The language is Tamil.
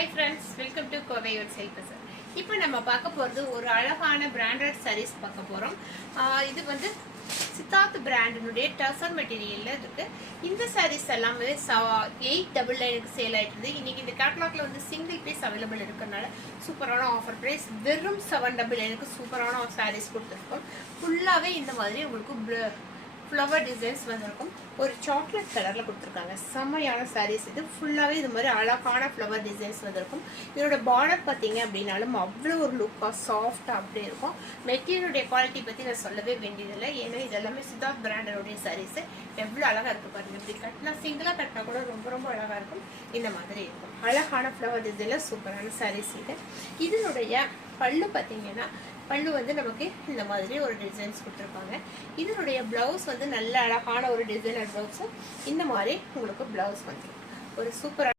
Hi friends, welcome to Kovai Wholesale Bazaar. இப்போ நம்ம பார்க்க போறது ஒரு அழகான பிராண்டட் sarees பார்க்க போறோம். இது வந்து சித்தார்த் பிராண்டினுடைய டசர் மெட்டீரியல்ல இருக்கு. இந்த sarees எல்லாமே 899க்கு சேல் ஆயிட்டு இன்னைக்கு இந்த கேட்டலாக்ல வந்து சிங்கிள் பீஸ் அவைலபிள் இருக்கறனால சூப்பரான ஆஃபர் பிரைஸ் வெறும் 799க்கு சூப்பரான sarees கொடுத்திருக்கோம். ஃபுல்லாவே இந்த மாதிரி உங்களுக்கு ஃப்ளவர் டிசைன்ஸ் வந்திருக்கும். ஒரு சாக்லேட் கலர்ல கொடுத்துருக்காங்க. செம்மையான சாரீஸ் இது. ஃபுல்லாவே இது மாதிரி அழகான ஃப்ளவர் டிசைன்ஸ் வந்திருக்கும். இதோட பார்டர் பார்த்தீங்க அப்படின்னாலும் அவ்வளோ ஒரு லுக்காக சாஃப்டாக அப்படியே இருக்கும். மெட்டீரியலுடைய குவாலிட்டி பற்றி நான் சொல்லவே வேண்டியதில்லை. ஏன்னா இது எல்லாமே சித்தார்த் பிராண்டனுடைய சாரீஸ். எவ்வளோ அழகாக இருக்குது பாருங்க. இப்படி கட்டினா சிங்கிளாக கட்டினா கூட ரொம்ப ரொம்ப அழகாக இருக்கும். இந்த மாதிரி இருக்கும். அழகான ஃப்ளவர் டிசைனில் சூப்பரான சாரீஸ் இது. இதனுடைய பல்லு பார்த்தீங்கன்னா பல்லு வந்து நமக்கு இந்த மாதிரி ஒரு டிசைன்ஸ் கொடுத்துருப்பாங்க. இதனுடைய பிளவுஸ் வந்து நல்ல அழகான ஒரு டிசைனர் பிளவுஸ். இந்த மாதிரி உங்களுக்கு பிளவுஸ் வந்து ஒரு சூப்பரான